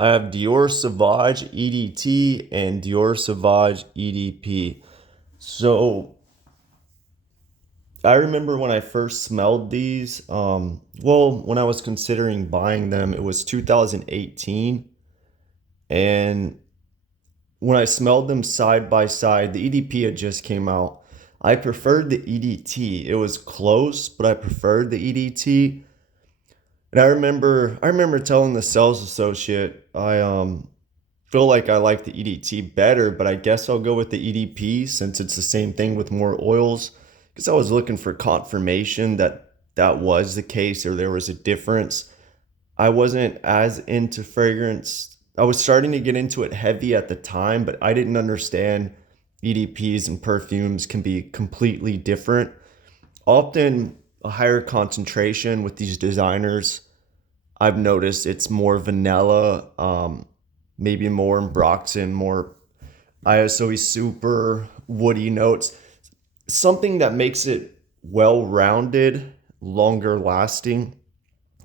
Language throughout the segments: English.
I have Dior Sauvage EDT and Dior Sauvage EDP. So I remember when I first smelled these. When I was considering buying them, it was 2018. And when I smelled them side by side, the EDP had just came out. I preferred the EDT. It was close, but I preferred the EDT. And I remember telling the sales associate I feel like I like the EDT better, but I guess I'll go with the EDP since it's the same thing with more oils. Because I was looking for confirmation that that was the case or there was a difference. I wasn't as into fragrance. I was starting to get into it heavy at the time, but I didn't understand EDPs and perfumes can be completely different. Often a higher concentration with these designers. I've noticed it's more vanilla, maybe more Ambroxan, more ISOE super woody notes. Something that makes it well rounded, longer lasting,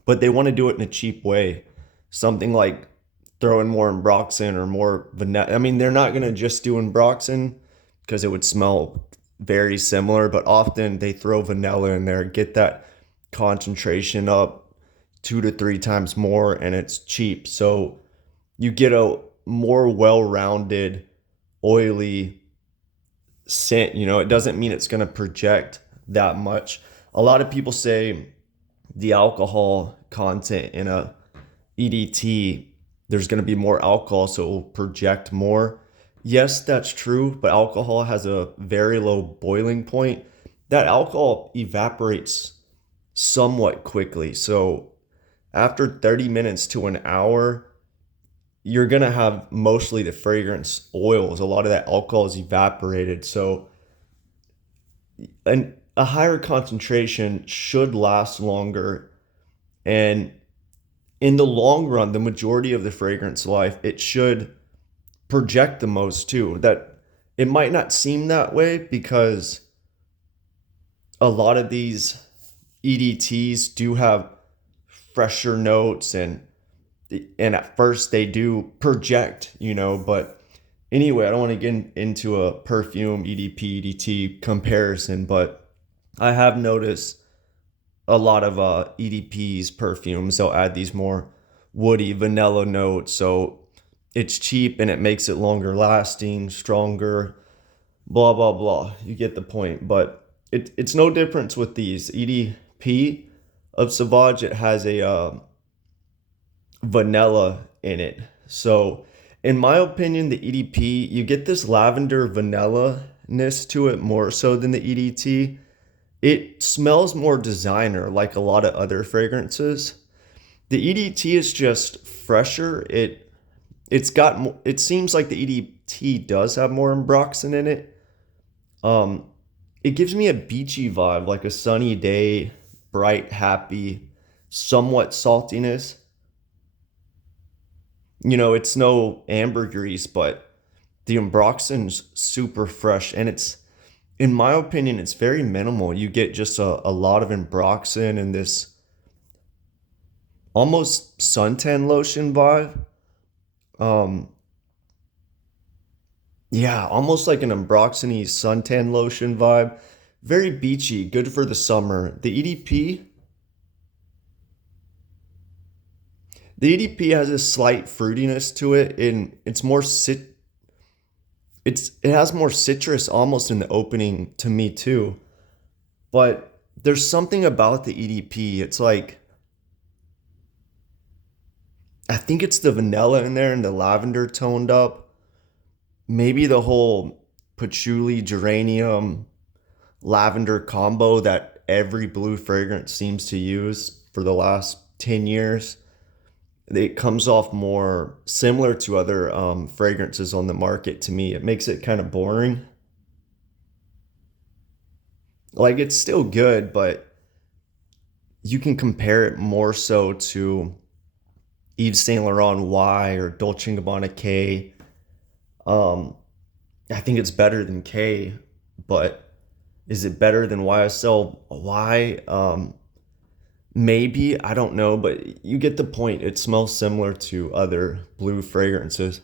but they want to do it in a cheap way. Something like throwing more Ambroxan or more vanilla. I mean, they're not going to just do Ambroxan because it would smell very similar, but often they throw vanilla in there, get that concentration up 2 to 3 times more, and it's cheap. So you get a more well-rounded, oily scent. It doesn't mean it's going to project that much. A lot of people say the alcohol content in a EDT, there's going to be more alcohol, so it will project more. Yes, that's true, but alcohol has a very low boiling point. That alcohol evaporates somewhat quickly. So after 30 minutes to an hour, you're going to have mostly the fragrance oils. A lot of that alcohol is evaporated. So a higher concentration should last longer. And in the long run, the majority of the fragrance life, it should project the most too. That it might not seem that way because a lot of these EDTs do have fresher notes and at first they do project, but anyway, I don't want to get into a perfume EDP EDT comparison, but I have noticed a lot of EDPs perfumes, they'll add these more woody vanilla notes, so it's cheap and it makes it longer lasting, stronger, blah blah blah. You get the point. But it's no difference with these EDP of Sauvage. It has a vanilla in it. So, in my opinion, the EDP, you get this lavender vanilla-ness to it more so than the EDT. It smells more designer like a lot of other fragrances. The EDT is just fresher. It's got more, it seems like the EDT does have more Ambroxan in it. Um it gives me a beachy vibe, like a sunny day, bright, happy, somewhat saltiness. It's no ambergris, but the Ambroxan's super fresh and it's, in my opinion, it's very minimal. You get just a lot of Ambroxan and this almost suntan lotion vibe. Um, yeah, almost like an Ambroxany suntan lotion vibe. Very beachy, good for the summer. The EDP has a slight fruitiness to it, and it has more citrus almost in the opening to me too. But there's something about the EDP. It's like I think it's the vanilla in there and the lavender toned up. Maybe the whole patchouli geranium lavender combo that every blue fragrance seems to use for the last 10 years. It comes off more similar to other fragrances on the market to me. It makes it kind of boring. Like it's still good, but you can compare it more so to Yves Saint Laurent Y or Dolce & Gabbana K. Um, I think it's better than K, but is it better than YSL Y? Maybe, I don't know, but you get the point. It smells similar to other blue fragrances.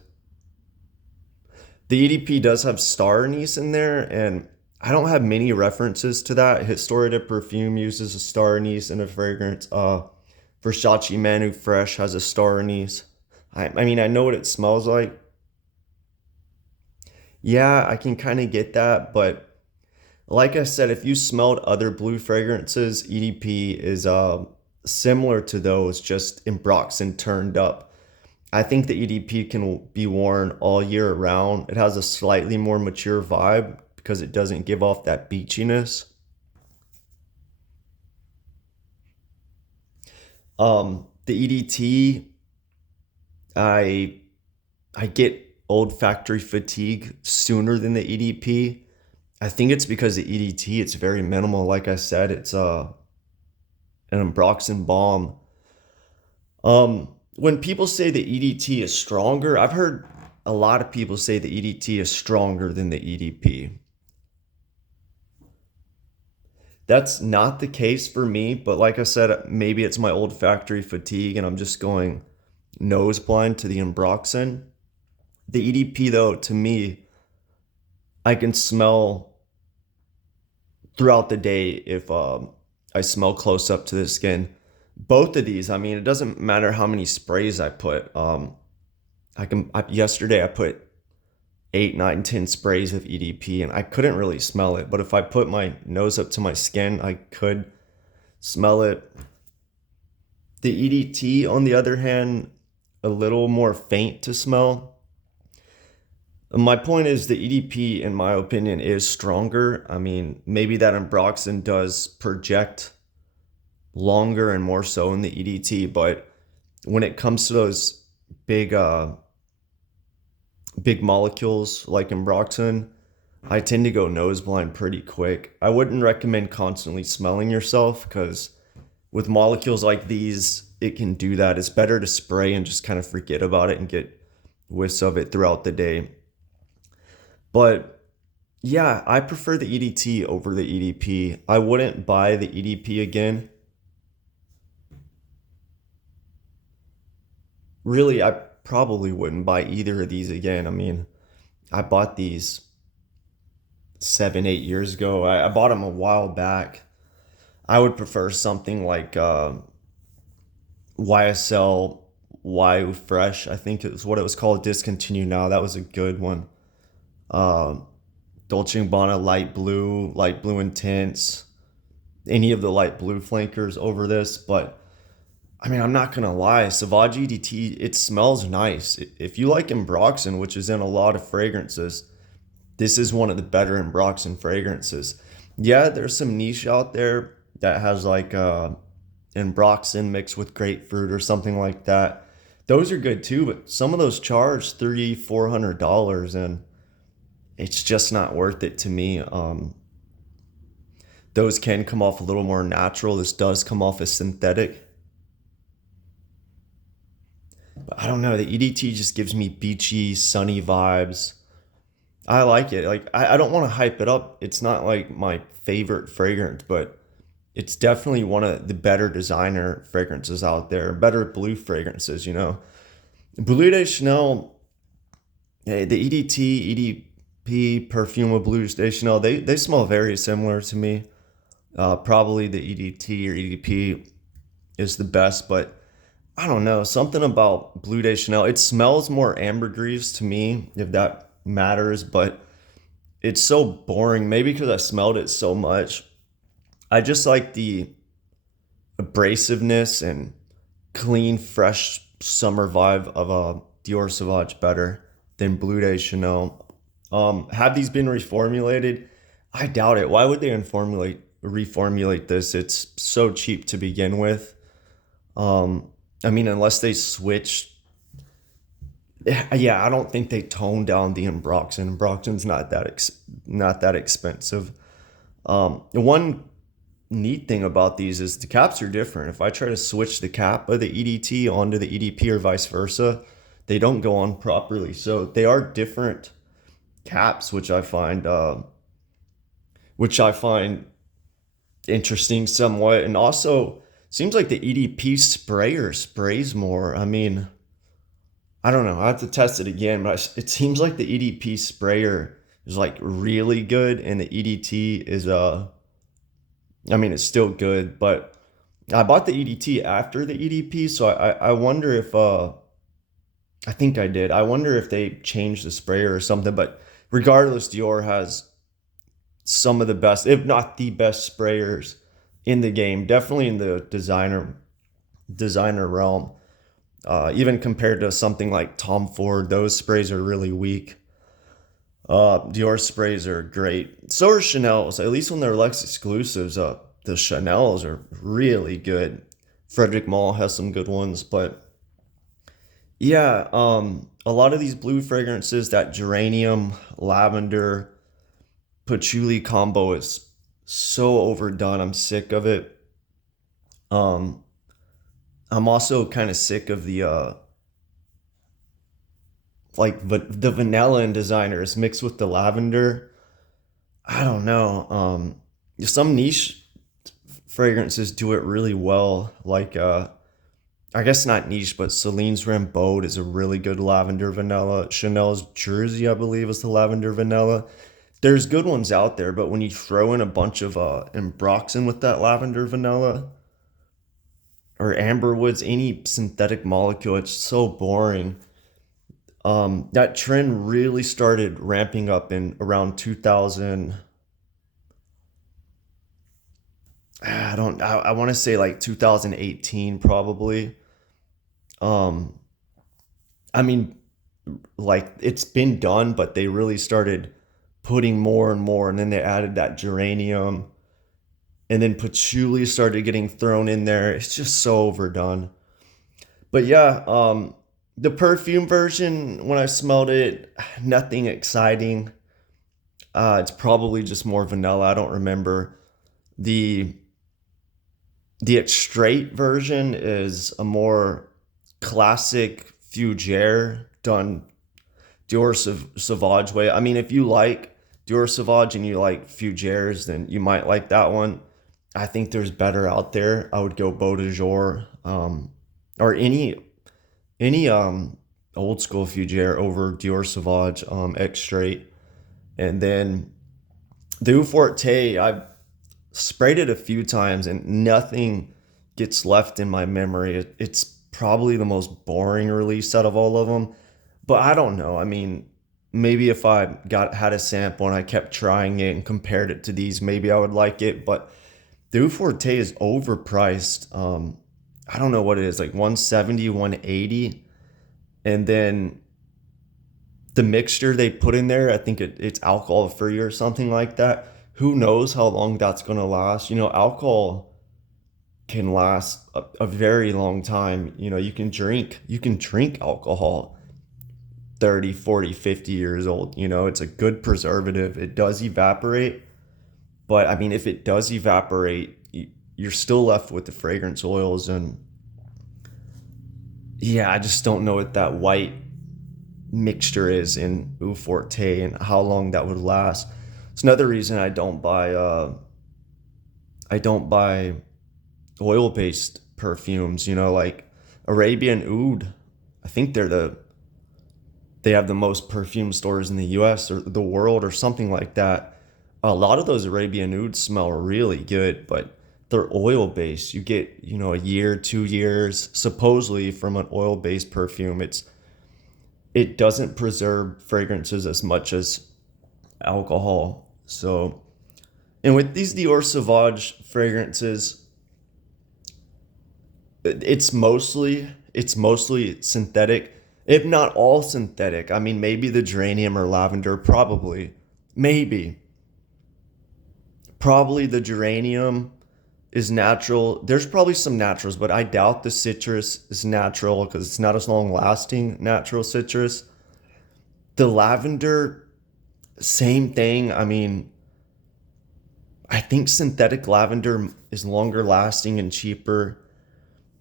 The EDP does have star anise in there, and I don't have many references to that. Historia de Perfume uses a star anise in a fragrance. Versace Manu Fresh has a star anise. I mean, I know what it smells like. Yeah, I can kind of get that, but like I said, if you smelled other blue fragrances, EDP is similar to those, just in Broxton turned up. I think the EDP can be worn all year round. It has a slightly more mature vibe because it doesn't give off that beachiness. The EDT, I I get olfactory fatigue sooner than the EDP. I think it's because the EDT, it's very minimal. Like I said, it's an Ambroxan balm. When people say the EDT is stronger, I've heard a lot of people say the EDT is stronger than the EDP. That's not the case for me, but like I said, maybe it's my olfactory fatigue and I'm just going nose blind to the Ambroxan. The EDP, though, to me, I can smell throughout the day if I smell close up to the skin. Both of these, I mean, it doesn't matter how many sprays I put. Yesterday I put 8, 9, 10 sprays of EDP and I couldn't really smell it. But if I put my nose up to my skin, I could smell it. The EDT, on the other hand, a little more faint to smell. My point is the EDP, in my opinion, is stronger. I mean, maybe that Ambroxan does project longer and more so in the EDT, but when it comes to those big big molecules like Ambroxan, I tend to go nose blind pretty quick. I wouldn't recommend constantly smelling yourself because with molecules like these, it can do that. It's better to spray and just kind of forget about it and get whiffs of it throughout the day. But yeah, I prefer the EDT over the EDP. I wouldn't buy the EDP again. Really, I probably wouldn't buy either of these again. I mean, I bought these 7, 8 years ago. I bought them a while back. I would prefer something like YSL Y Fresh. I think it was what it was called. Discontinued now. That was a good one. Um, Dolce & Gabbana Light Blue Intense, any of the light blue flankers over this. But I mean, I'm not gonna lie, Sauvage EDT, it smells nice. If you like Ambroxan, which is in a lot of fragrances, this is one of the better Ambroxan fragrances. Yeah, there's some niche out there that has like Ambroxan mixed with grapefruit or something like that. Those are good too, but some of those charge $300-$400 and it's just not worth it to me. Those can come off a little more natural. This does come off as synthetic. But I don't know. The EDT just gives me beachy, sunny vibes. I like it. Like I don't want to hype it up. It's not like my favorite fragrance, but it's definitely one of the better designer fragrances out there. Better blue fragrances. Bleu de Chanel, the EDT, EDP, Perfume of Bleu de Chanel, they smell very similar to me. Probably the EDT or EDP is the best, but I don't know, something about Bleu de Chanel. It smells more ambergris to me, if that matters, but it's so boring. Maybe because I smelled it so much. I just like the abrasiveness and clean, fresh summer vibe of a Dior Sauvage better than Bleu de Chanel. Have these been reformulated? I doubt it. Why would they reformulate this? It's so cheap to begin with. Um, I mean, unless they switch, yeah, I don't think they toned down the Ambroxan. Ambroxan's not that expensive. The one neat thing about these is the caps are different. If I try to switch the cap of the EDT onto the EDP or vice versa, they don't go on properly. So they are different caps, which I find interesting somewhat. And also Seems like the EDP sprayer sprays more. I mean, I don't know. I have to test it again, but it seems like the EDP sprayer is like really good, and the EDT is I mean, it's still good, but I bought the EDT after the EDP, so I wonder if I think I did. I wonder if they changed the sprayer or something. But regardless, Dior has some of the best, if not the best sprayers in the game. Definitely in the designer realm. Even compared to something like Tom Ford, those sprays are really weak. Dior sprays are great. So are Chanel's. At least when they're Lex exclusives, the Chanel's are really good. Frederick Mall has some good ones, but yeah, a lot of these blue fragrances, that geranium, lavender, patchouli combo is so overdone. I'm sick of it. Um, I'm also kind of sick of the the vanilla in designers mixed with the lavender. I don't know. Some niche fragrances do it really well. Like I guess not niche, but Celine's Rambeau is a really good lavender vanilla. Chanel's Jersey, I believe, is the lavender vanilla. There's good ones out there, but when you throw in a bunch of Ambroxan with that lavender vanilla or Amberwoods, any synthetic molecule, it's so boring. That trend really started ramping up in around 2000. I want to say like 2018 probably. Um, I mean, like it's been done, but they really started putting more and more, and then they added that geranium, and then patchouli started getting thrown in there. It's just so overdone. But yeah, the perfume version, when I smelled it, nothing exciting. It's probably just more vanilla. I don't remember. The the Extrait version is a more classic fougere done Dior Sauvage way. I mean, if you like Dior Sauvage and you like Fugeres, then you might like that one. I think there's better out there. I would go Beau de Jour, or any old school Fugere over Dior Sauvage X Straight. And then the Eau Forte, I've sprayed it a few times and nothing gets left in my memory. It's probably the most boring release out of all of them. But I don't know. I mean, maybe if I got had a sample and I kept trying it and compared it to these, maybe I would like it. But the Eau Forte is overpriced. I don't know what it is, like 170, 180. And then the mixture they put in there, I think it's alcohol free or something like that. Who knows how long that's going to last? You know, alcohol can last a very long time. You know, you can drink alcohol 30, 40, 50 years old. You know, it's a good preservative. It does evaporate, but I mean, if it does evaporate, you're still left with the fragrance oils. And yeah, I just don't know what that white mixture is in Eau Forte and how long that would last. It's another reason I don't buy oil-based perfumes, you know, like Arabian Oud. I think they have the most perfume stores in the US or the world or something like that. A lot of those Arabian Ouds smell really good, but they're oil-based. You get, you know, a year, 2 years supposedly from an oil-based perfume. It doesn't preserve fragrances as much as alcohol. So, and with these Dior Sauvage fragrances, it's mostly synthetic, if not all synthetic. I mean, maybe the geranium or lavender, maybe, probably the geranium is natural. There's probably some naturals, but I doubt the citrus is natural because it's not as long lasting natural citrus. The lavender, same thing. I mean, I think synthetic lavender is longer lasting and cheaper.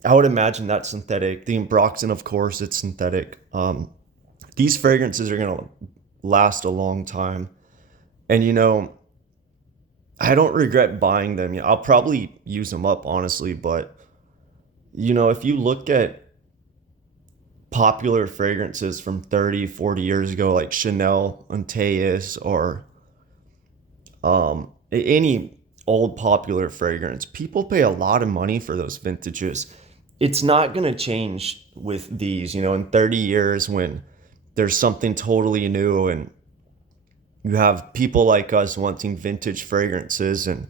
I would imagine that's synthetic. The Ambroxan, of course, it's synthetic. These fragrances are gonna last a long time, and you know, I don't regret buying them. You know, I'll probably use them up, honestly, but if you look at popular fragrances from 30, 40 years ago, like Chanel and Teus, or any old popular fragrance, people pay a lot of money for those vintages. It's not going to change with these, in 30 years when there's something totally new and you have people like us wanting vintage fragrances, and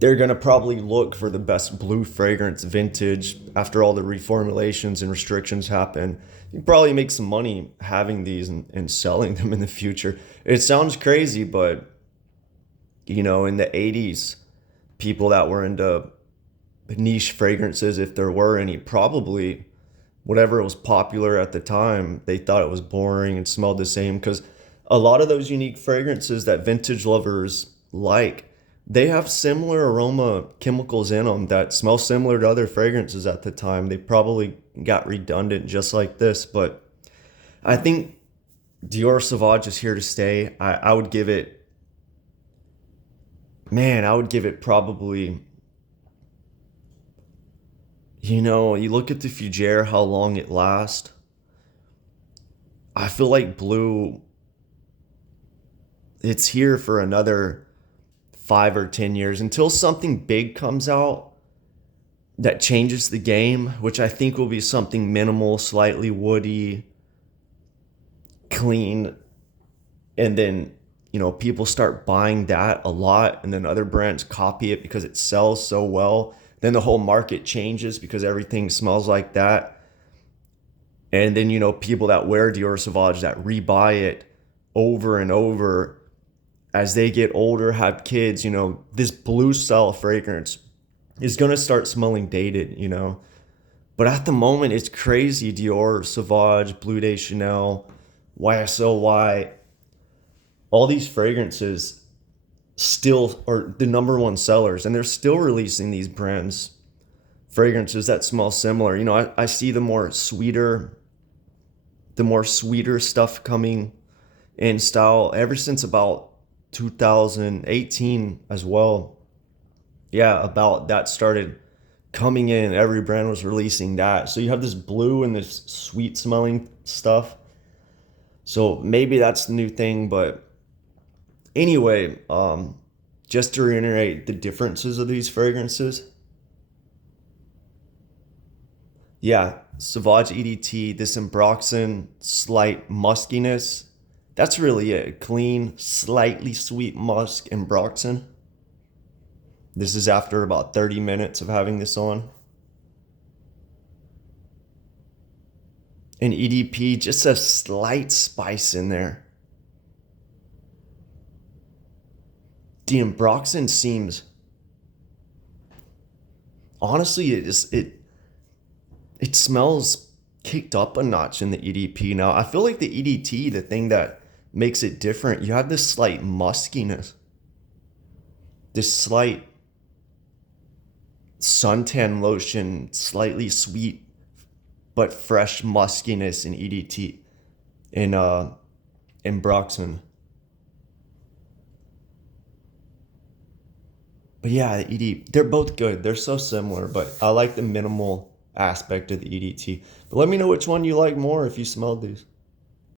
they're going to probably look for the best blue fragrance vintage after all the reformulations and restrictions happen. You can probably make some money having these and selling them in the future. It sounds crazy, but in the 80s, people that were into niche fragrances, if there were any, probably whatever was popular at the time, they thought it was boring and smelled the same, because a lot of those unique fragrances that vintage lovers like, they have similar aroma chemicals in them that smell similar to other fragrances at the time. They probably got redundant just like this, but I think Dior Sauvage is here to stay. I would give it, man, I would give it probably, you look at the Fougere, how long it lasts. I feel like blue, it's here for another 5 or 10 years until something big comes out that changes the game, which I think will be something minimal, slightly woody, clean. And then, people start buying that a lot, and then other brands copy it because it sells so well. Then the whole market changes because everything smells like that. And then, people that wear Dior Sauvage that rebuy it over and over as they get older, have kids, this blue style fragrance is going to start smelling dated, But at the moment, it's crazy. Dior Sauvage, Bleu de Chanel, YSL, all these fragrances still are the number one sellers, and they're still releasing these brands fragrances that smell similar. I see the more sweeter stuff coming in style ever since about 2018 as well. Yeah, about that started coming in. Every brand was releasing that. So you have this blue and this sweet smelling stuff. So maybe that's the new thing, but anyway, just to reiterate the differences of these fragrances. Yeah, Sauvage EDT, this Ambroxan, slight muskiness. That's really it. Clean, slightly sweet musk Ambroxan. This is after about 30 minutes of having this on. And EDP, just a slight spice in there. The Ambroxan seems, honestly, it smells kicked up a notch in the EDP. Now, I feel like the EDT, the thing that makes it different, you have this slight muskiness, this slight suntan lotion, slightly sweet but fresh muskiness in EDT, in Ambroxan. But yeah, the ED, they're both good. They're so similar, but I like the minimal aspect of the EDT. But let me know which one you like more if you smelled these.